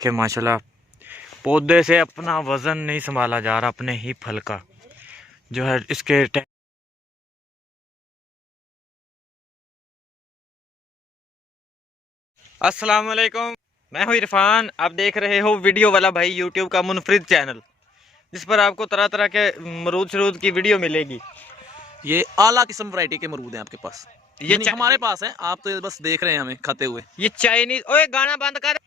कि माशाल्लाह पौधे से अपना वज़न नहीं संभाला जा रहा, अपने ही फल का जो है इसके। अस्सलाम वालेकुम, मैं हूं इरफान। आप देख रहे हो वीडियो वाला भाई यूट्यूब का मुनफरिद चैनल, जिस पर आपको तरह तरह के मरूद शरूद की वीडियो मिलेगी। ये आला किस्म वैरायटी के मरूद हैं आपके पास। ये हमारे पास हैं, आप तो बस देख रहे हैं हमें खाते हुए। ये चाइनीज, ओए गाना बंद कर।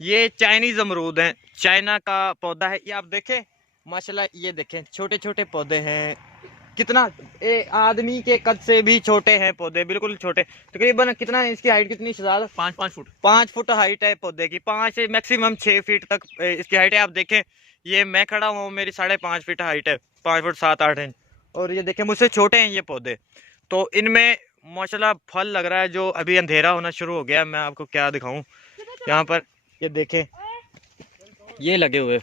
ये चाइनीज अमरूद हैं, चाइना का पौधा है। ये आप देखें माशाल्लाह, ये देखें छोटे छोटे पौधे हैं, कितना आदमी के कद से भी छोटे हैं पौधे, बिल्कुल छोटे। तकरीबन कितना है इसकी हाइट, कितनी शहजाद? 5 फुट। 5 फुट हाइट है पौधे की, 5 से मैक्सिमम 6 फीट तक इसकी हाइट है। आप देखें ये मैं खड़ा हूँ, मेरी 5.5 फीट हाइट है, 5 फुट 7-8 इंच। और ये देखें मुझसे छोटे हैं ये पौधे। तो इनमें माशाल्लाह फल लग रहा है। जो अभी अंधेरा होना शुरू हो गया, मैं आपको क्या दिखाऊं। यहाँ पर ये देखें, ये लगे हुए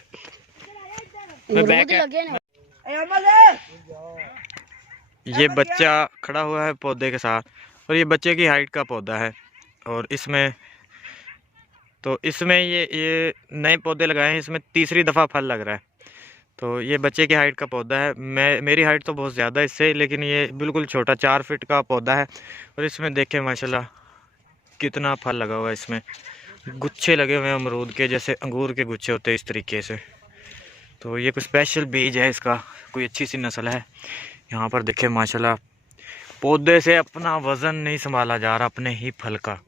ये बच्चा खड़ा हुआ है पौधे के साथ, और ये बच्चे की हाइट का पौधा है। और इसमें ये नए पौधे लगाए हैं, इसमें तीसरी दफ़ा फल लग रहा है। तो ये बच्चे की हाइट का पौधा है। मेरी हाइट तो बहुत ज़्यादा है इससे, लेकिन ये बिल्कुल छोटा 4 फीट का पौधा है। और इसमें देखें माशाल्लाह कितना फल लगा हुआ है। इसमें गुच्छे लगे हुए हैं अमरूद के, जैसे अंगूर के गुच्छे होते हैं इस तरीके से। तो ये कोई स्पेशल बीज है इसका, कोई अच्छी सी नस्ल है। यहाँ पर देखें माशाल्लाह पौधे से अपना वज़न नहीं संभाला जा रहा, अपने ही फल का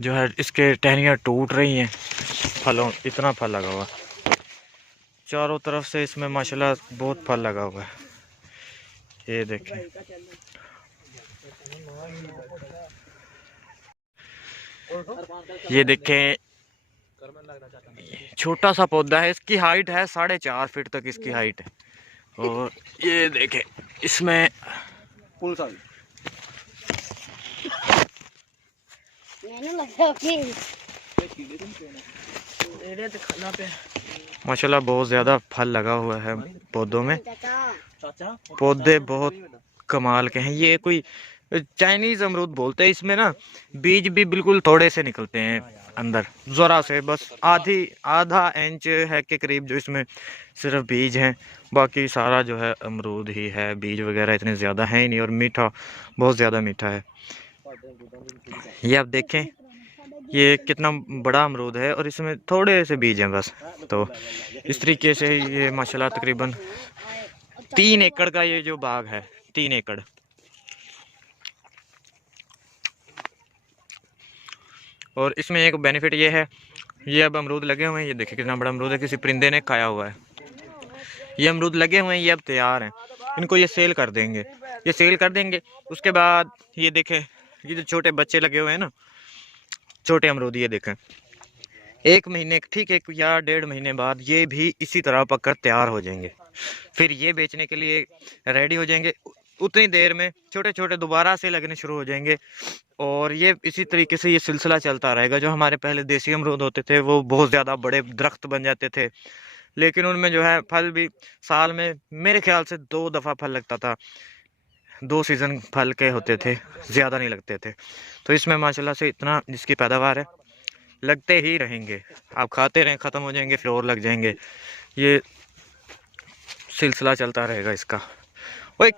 जो है इसके टहनियाँ टूट रही हैं फलों, इतना फल लगा हुआ चारों तरफ से। इसमें माशाल्लाह बहुत फल लगा हुआ है। ये देखें, ये देखें छोटा सा पौधा है, इसकी हाइट है 4.5 फीट तक इसकी हाइट है। और ये देखें इसमें माशाल्लाह बहुत ज़्यादा फल लगा हुआ है पौधों में। पौधे बहुत कमाल के हैं। ये कोई चाइनीज अमरूद बोलते हैं। इसमें ना बीज भी बिल्कुल थोड़े से निकलते हैं अंदर, ज़रा से, बस आधा इंच है के करीब जो इसमें सिर्फ बीज हैं। बाकी सारा जो है अमरूद ही है, बीज वगैरह इतने ज़्यादा हैं ही नहीं। और मीठा, बहुत ज़्यादा मीठा है। ये आप देखें ये कितना बड़ा अमरूद है, और इसमें थोड़े से बीज हैं बस। तो इस तरीके से ये माशाल्लाह तकरीबन 3 एकड़ का ये जो बाग है, 3 एकड़। और इसमें एक बेनिफिट ये है, ये अब अमरूद लगे हुए हैं, ये देखिए कितना बड़ा अमरूद है, किसी परिंदे ने खाया हुआ है। ये अमरूद लगे हुए हैं, ये अब तैयार हैं। इनको ये सेल कर देंगे, ये सेल कर देंगे। उसके बाद ये देखें ये जो छोटे बच्चे लगे हुए हैं ना, छोटे अमरूद, ये देखें 1 महीने, ठीक 1 या 1.5 महीने बाद ये भी इसी तरह पककर तैयार हो जाएंगे। फिर ये बेचने के लिए रेडी हो जाएंगे। उतनी देर में छोटे छोटे दोबारा से लगने शुरू हो जाएंगे। और ये इसी तरीके से ये सिलसिला चलता रहेगा। जो हमारे पहले देसी अमरूद होते थे वो बहुत ज़्यादा बड़े दरख्त बन जाते थे, लेकिन उनमें जो है फल भी साल में मेरे ख्याल से 2 दफ़ा फल लगता था। 2 सीज़न फल के होते थे, ज़्यादा नहीं लगते थे। तो इसमें माशाल्लाह से इतना जिसकी पैदावार है, लगते ही रहेंगे। आप खाते रहें, ख़त्म हो जाएंगे, फिर और लग जाएंगे। ये सिलसिला चलता रहेगा इसका। ओए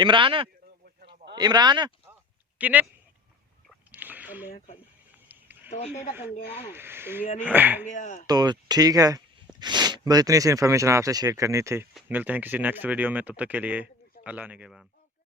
इमरान किने तो ठीक है, बस इतनी सी इन्फॉर्मेशन आपसे शेयर करनी थी। मिलते हैं किसी नेक्स्ट वीडियो में, तब तक के लिए अल्लाह ने के बाद।